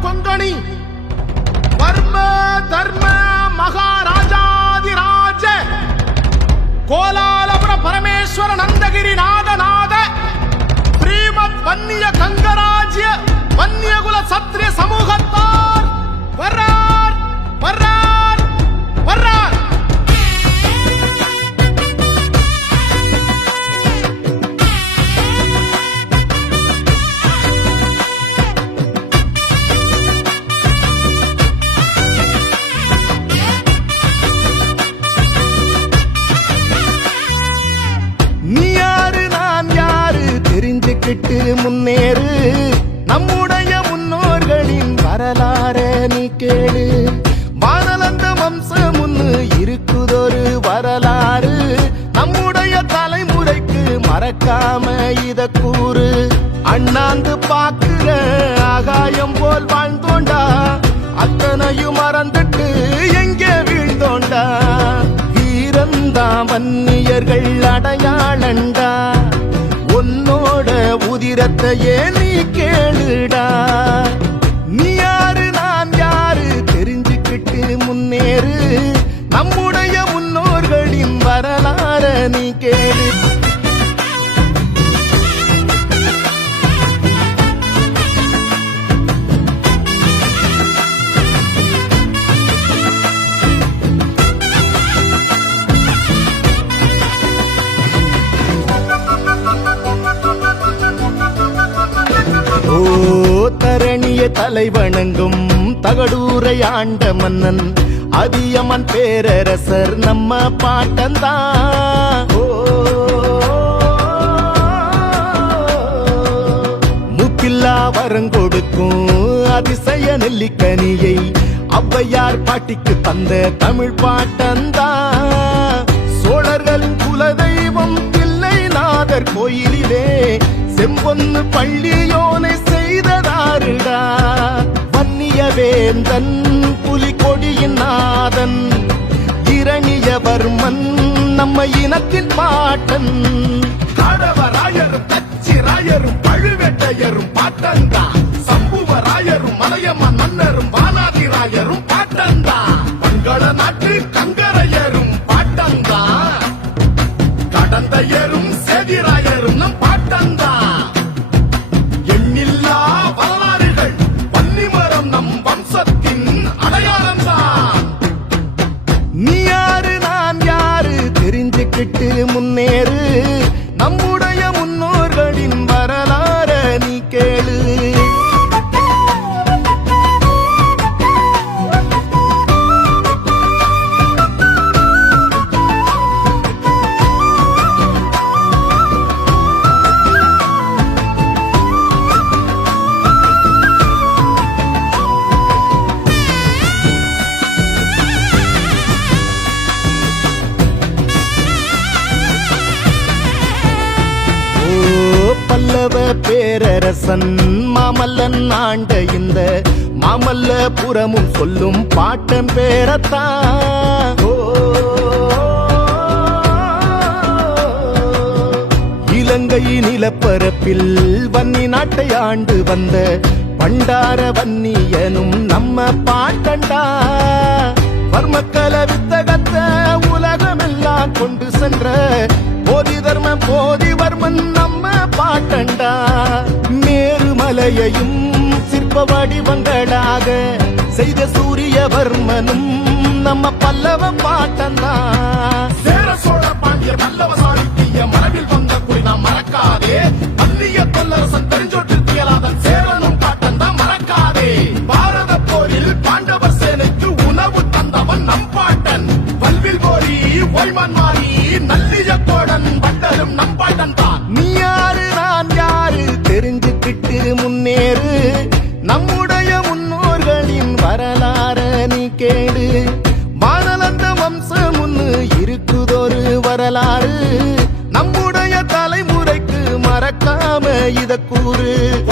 கொங்கணி. வர்ம தர்ம மகாராஜாதிராஜ. கோலாலபுர பரமேஸ்வரன் விட்டு முன்னேறு. நம்முடைய முன்னோர்களின் வரலாற நீ கேளு. வானலந்த வம்சம் ஒண்ணு இருக்குதொரு வரலாறு. நம்முடைய தலைமுறைக்கு மறக்காம இத கூறு. அண்ணாந்து பாக்குற ஆகாயம் போல் வாழ்ந்தோண்டா. அத்தனையும் மறந்துட்டு எங்கே வீழ்ந்தோண்டா. வீரந்தா வன்னியர்கள் அடையாளண்டா. உதிரத்தையே நீ கேளுடா. தலை வணங்கும் தகடூரை ஆண்ட மன்னன் அதியமன் பேரரசர் நம்ம பாட்டந்தான் ஓ முக்கில்லா வரங்கொடுக்கும் அதிசய நெல்லிக்கனியை ஔவையார் பாட்டிக்கு தந்த தமிழ் பாட்டந்தான் சோழர்களின் குலதெய்வம் தில்லை நாதர் கோயிலிலே செம்பொன்னு பள்ளியோனை செய்ததாருடா. வன்னிய வேந்தன் புலிகொடியின் நாதன் இரணியவர்மன் நம்ம இனத்தின் பாட்டன். காடவராயரும் தச்சிராயரும் பழுவேட்டையரும் பாட்டந்தா. சம்புவராயரும் மலையம்மன் மன்னரும் வானாதிராயரும் பாட்டந்தா. மங்கள நாட்டு கங்க பல்லவ பேரரசன் மாமல்லன் ஆண்ட இந்த மாமல்லபுரமும் சொல்லும் பாட்டம் பேரத்தான் இலங்கை நிலப்பரப்பில் வன்னி நாட்டை ஆண்டு வந்த பண்டார வன்னியனும் நம்ம பாட்டண்டா. வர்மக்கல வித்தகத்தை உலகமெல்லாம் கொண்டு சென்ற போதி தர்ம போதிவர்மன் கண்டா மேருமலையையும் சிற்ப வடிவங்களாக செய்த சூரியவர்மனும் நம்ம பல்லவ பாட்டந்தான் சேர சோழ பாண்டிய பல்லவ இத கூறு.